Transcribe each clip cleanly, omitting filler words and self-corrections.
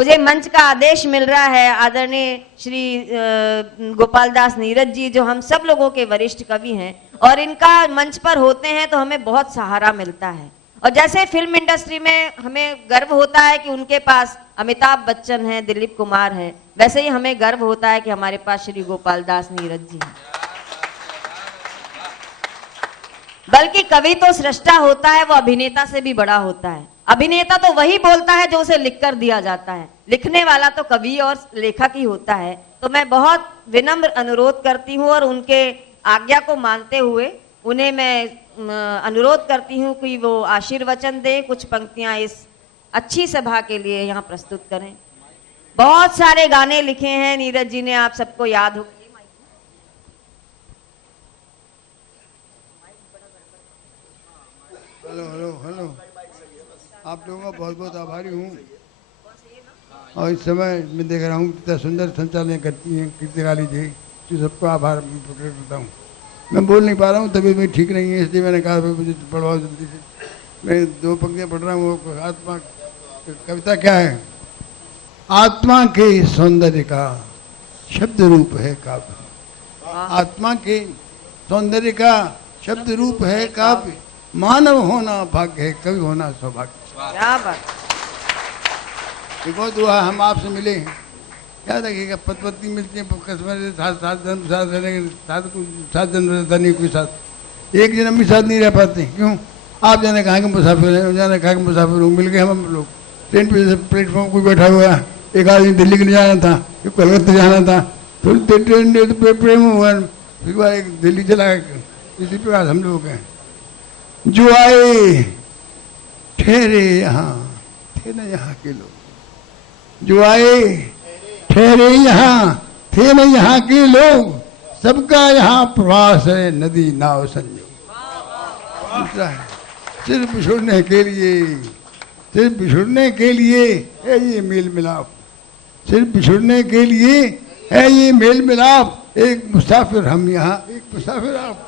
मुझे मंच का आदेश मिल रहा है आदरणीय श्री गोपाल दास नीरज जी, जो हम सब लोगों के वरिष्ठ कवि हैं, और इनका मंच पर होते हैं तो हमें बहुत सहारा मिलता है। और जैसे फिल्म इंडस्ट्री में हमें गर्व होता है कि उनके पास अमिताभ बच्चन है, दिलीप कुमार है, वैसे ही हमें गर्व होता है कि हमारे पास श्री गोपाल दास नीरज जी हैं। बल्कि कवि तो सृष्टा होता है, वो अभिनेता से भी बड़ा होता है। अभिनेता तो वही बोलता है जो उसे लिखकर दिया जाता है, लिखने वाला तो कवि और लेखक ही होता है। तो मैं बहुत विनम्र अनुरोध करती हूँ और उनके आज्ञा को मानते हुए उन्हें मैं अनुरोध करती हूँ कि वो आशीर्वचन दे, कुछ पंक्तियां इस अच्छी सभा के लिए यहाँ प्रस्तुत करें। बहुत सारे गाने लिखे हैं नीरज जी ने, आप सबको याद हो। हेलो हेलो हेलो, आप लोगों का बहुत बहुत आभारी हूँ। और इस समय मैं देख रहा हूँ कितना सुंदर संचालन करती हैं कीर्तिकाली जी, तो सबको आभार प्रकट करता हूँ। मैं बोल नहीं पा रहा हूँ, तबीयत मेरी ठीक नहीं है, इसलिए मैंने कहा मुझे पढ़वाओ जल्दी से। मैं दो पंक्तियाँ पढ़ रहा हूँ। वो आत्मा कविता क्या है? आत्मा के सौंदर्य का शब्द रूप है काव्य। आत्मा के सौंदर्य का शब्द रूप है काव्य। मानव होना भाग्य है, कवि होना सौभाग्य। क्या बात। देखो दुआ, हम आपसे मिले हैं, क्या रखिएगा? पत्नी मिलती है सात जन्म रहता नहीं कोई साथ, एक जन्म भी साथ नहीं रह पाते। क्यों? आप जाने कहाँ के मुसाफिर हैं, जाने कहाँ के मुसाफिर हूँ। मिल गए हम लोग ट्रेन पे, प्लेटफॉर्म कोई बैठा हुआ है, एक आदमी दिल्ली के लिए जाना था, एक कलकत्ता जाना था, थोड़ी ट्रेन प्रेम हुआ, फिर एक दिल्ली चला गया। इसी प्रकार हम लोग हैं। जो आए ठहरे यहाँ, थे न यहाँ के लोग। जो आए ठहरे यहाँ, थे न यहाँ के लोग। सबका यहाँ प्रवास है, नदी नाव संयोग। दूसरा है सिर्फ बिछुड़ने के लिए, सिर्फ बिछुड़ने के लिए है ये मेल मिलाप। सिर्फ बिछुड़ने के लिए है ये मेल मिलाप। एक मुसाफिर हम यहाँ, एक मुसाफिर आप।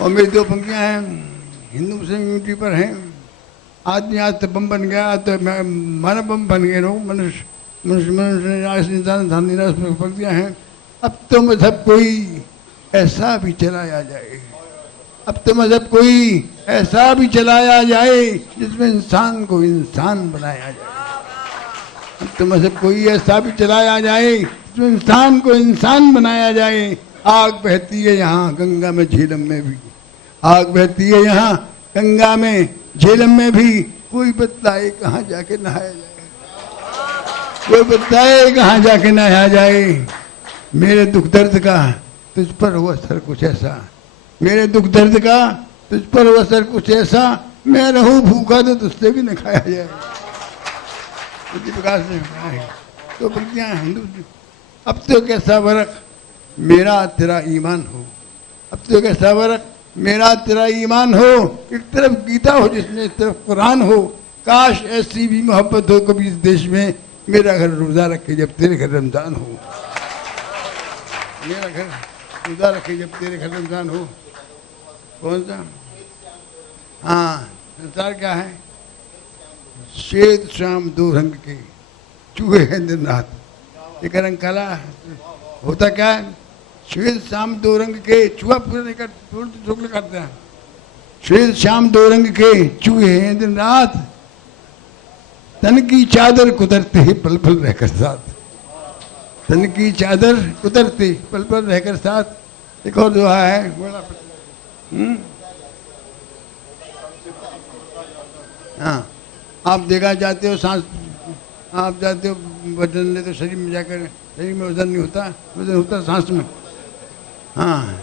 और मेरी दो पंक्तियाँ हैं, हिंदू मुस्लिम यूनिटी पर हैं। आदमी आज तो बम बन गया, तो मैं मानव बम बन गए लोग। मनुष्य इंसान पंक्तियाँ हैं। अब तो मजहब कोई ऐसा भी चलाया जाए, अब तो मजहब कोई ऐसा भी चलाया जाए जिसमें इंसान को इंसान बनाया जाए। अब तो मजहब कोई ऐसा भी चलाया जाए जिसमें इंसान को इंसान बनाया जाए। आग बहती है यहाँ गंगा में झेलम में भी, आग बहती है यहाँ गंगा में झेलम में भी। कोई बताए कहाँ जाके नहाया जाए, कोई बताए कहाँ जाके नहाया जाए। मेरे दुख दर्द का तुझ पर हो असर कुछ ऐसा, मेरे दुख दर्द का तुझ पर हो असर कुछ ऐसा। मैं रहूं भूखा तो तुझसे भी न खाया जाए। इसी प्रकार से तो पंक्तियां हिंदू। अब तो कैसा फर्क मेरा तेरा ईमान हो, अब तो कैसा फर्क मेरा तेरा ईमान हो। एक तरफ गीता हो जिसमें एक तरफ कुरान हो। काश ऐसी भी मोहब्बत हो कभी इस देश में। मेरा घर रोजा रखे जब तेरे घर रमजान हो, मेरा घर रोजा रखे जब तेरे घर रमजान हो। कौन सा? हाँ, संसार क्या है? श्वेत श्याम दो रंग के चूहे हैं दिन रात। एक रंग काला होता क्या है? श्वेत श्याम दो रंग के, चूहा पूरा नहीं शुक्ल करते हैं। श्वेत श्याम दो रंग के चूहे हैं दिन रात। तन की चादर कुतरते ही पल पल रहकर साथ, तन की चादर कुतरते पल पल रहकर साथ। एक और दुआ है, हाँ, आप देखा जाते हो सांस, आप जाते हो वजन ले तो शरीर में जाकर, शरीर में वजन नहीं होता, वजन होता सांस में। हाँ,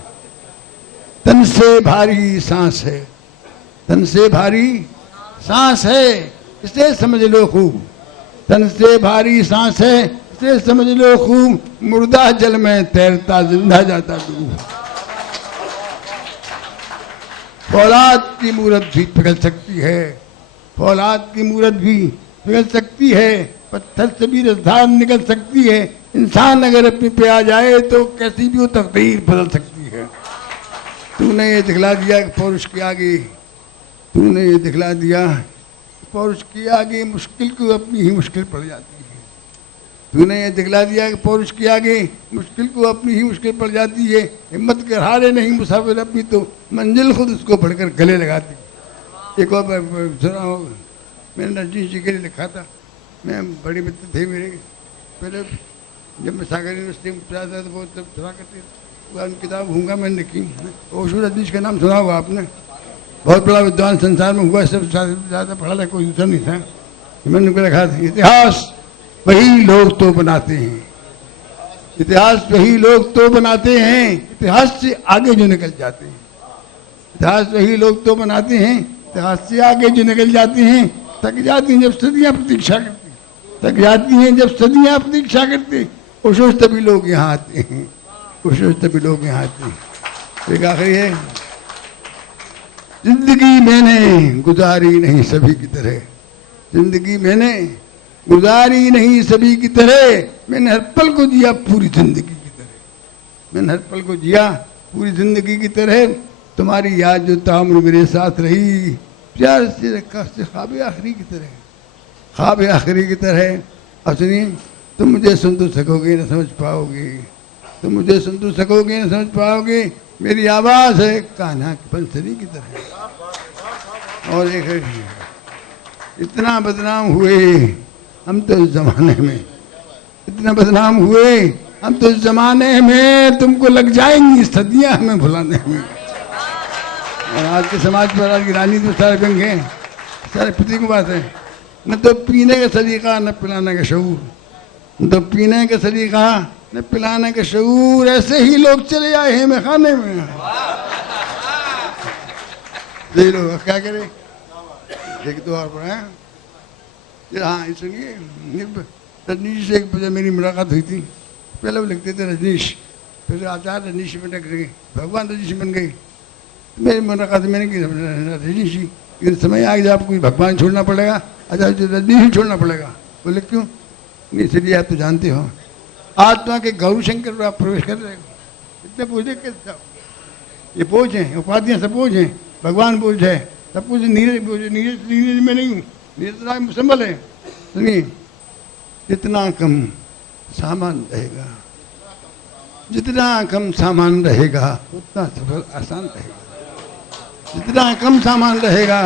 तन से भारी सांस है, तन से भारी सांस है, इसे समझ लो खूब। तन से भारी सांस है, इसे समझ लो खूब। मुर्दा जल में तैरता जिंदा जाता डूब। फौलाद की मूरत भी पिघल सकती है, फौलाद की मूरत भी पिघल सकती है। पत्थर से भी रसधार निकल सकती है। इंसान अगर अपने पे आ जाए तो कैसी भी वो तकदीर बदल सकती है। तूने ये दिखला दिया पुरुष के आगे, तूने ये दिखला दिया पौरुष के आगे मुश्किल को अपनी ही मुश्किल पड़ जाती है। तूने ये दिखला दिया कि पौरुष के आगे मुश्किल को अपनी ही मुश्किल पड़ जाती है। हिम्मत कर हारे नहीं मुसाफिर अपनी, तो मंजिल खुद उसको बढ़कर गले लगाती। एक और सुना हो, मैंने रजनीश जी के लिए लिखा था। मैं बड़े मित्र थे मेरे, पहले जब मैं सागर यूनिवर्सिटी में पढ़ा था तो वो तब सुना करते थे। उनकी किताब हूँगा मैंने लिखी। ओशो रजनीश का नाम सुना हुआ आपने? बहुत बड़ा विद्वान संसार में हुआ, सब ज़्यादा पढ़ा था, कोई दूसरा नहीं था। मैंने उनको लिखा था, इतिहास वही लोग तो बनाते हैं, इतिहास वही लोग तो बनाते हैं, इतिहास से आगे जो निकल जाते हैं। इतिहास वही लोग तो बनाते हैं, इतिहास से आगे जो निकल जाते हैं। थक जाती हैं जब सदियां प्रतीक्षा करती, थक जाती हैं जब सदियां प्रतीक्षा करती, खुश तभी लोग यहाँ आते हैं, खुश तभी लोग यहाँ आते हैं। एक आखिरी है, जिंदगी मैंने गुजारी नहीं सभी की तरह, जिंदगी मैंने गुजारी नहीं सभी की तरह, मैंने हर पल को जिया पूरी जिंदगी की तरह, मैंने हर पल को जिया पूरी जिंदगी की तरह। तुम्हारी याद जो ताउम्र मेरे साथ रही, प्यार से रखा से ख्वाब आखिरी की तरह, ख्वाब आखिरी की तरह। अब सुनिए, तुम मुझे सुन तो सकोगे न समझ पाओगे, तुम मुझे सुन तो सकोगे न समझ पाओगे, मेरी आवाज़ है कान्हा की बंसरी की तरह। और एक इतना बदनाम हुए हम तो इस जमाने में, इतना बदनाम हुए हम तो इस जमाने में, तुमको लग जाएंगी सदियां हमें भुलाने में। और आज के समाज पर आज की रानी तो सारे व्यंग हैं, सारे पति की बात है। न तो पीने का सलीका न पिलाने का शऊर, न तो पीने का सलीका न पिलाने का शऊर, ऐसे ही लोग चले आए हैं मैं खाने में। यही लोग क्या करें, एक दो और पढ़ाए। हाँ सुनिए, रजनीश से एक बजे मेरी मुलाकात हुई थी। पहले वो लिखते थे रजनीश, फिर आचार्य रजनीश बन गए, भगवान रजनीश बन गई। मेरी मुलाकात मैंने की रजनीश जी, लेकिन समय आ गया आपको भगवान छोड़ना पड़ेगा, अच्छा रजनीश ही छोड़ना पड़ेगा। बोले क्यों? नहीं इसलिए आप तो जानते हो आत्मा के गौरी शंकर पर आप प्रवेश कर रहे हो, इतने पूछे कैसे? ये बोझ हैं, उपाधियाँ सब बोझ हैं, भगवान बोझ है, सब कुछ नीरज बोझ है। नीरज में नहीं हूँ, नीरज मुसम्मल है। सुनिए, जितना कम सामान रहेगा, जितना कम सामान रहेगा उतना सफर आसान रहेगा, जितना कम सामान रहेगा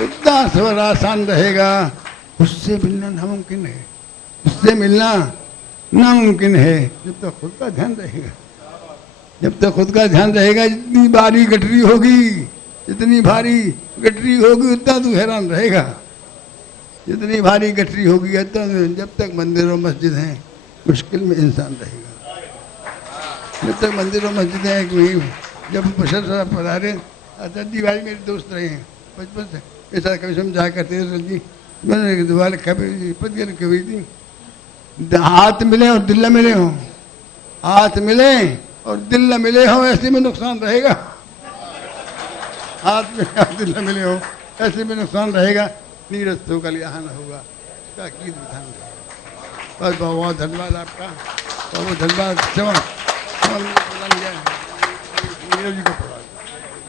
उतना सफर आसान रहेगा। उससे मिलना नामुमकिन है, उससे मिलना नामुमकिन है जब तक खुद का ध्यान रहेगा, जब तक खुद का ध्यान रहेगा। जितनी भारी गठरी होगी, जितनी भारी गठरी होगी उतना तू हैरान रहेगा, जितनी भारी गठरी होगी उतना। जब तक मंदिर और मस्जिद हैं मुश्किल में इंसान रहेगा, जब तक मंदिर और मस्जिद हैं। जब बशर साहब पधारे, अददी भाई मेरे दोस्त रहे हैं बचपन से, ऐसा कभी समझाया करते थे जी। मैंने दुआ पतिया लिखी हुई थी, हाथ मिले और दिल न मिले हो, हाथ मिले और दिल न मिले हो ऐसे में नुकसान रहेगा, हाथ मिले और दिल न मिले हो ऐसे में नुकसान रहेगा। नीरज तो कल यहाँ न होगा, ताकीद विधान। बस बहुत धन्यवाद आपका, बहुत धन्यवाद। नीरज जी को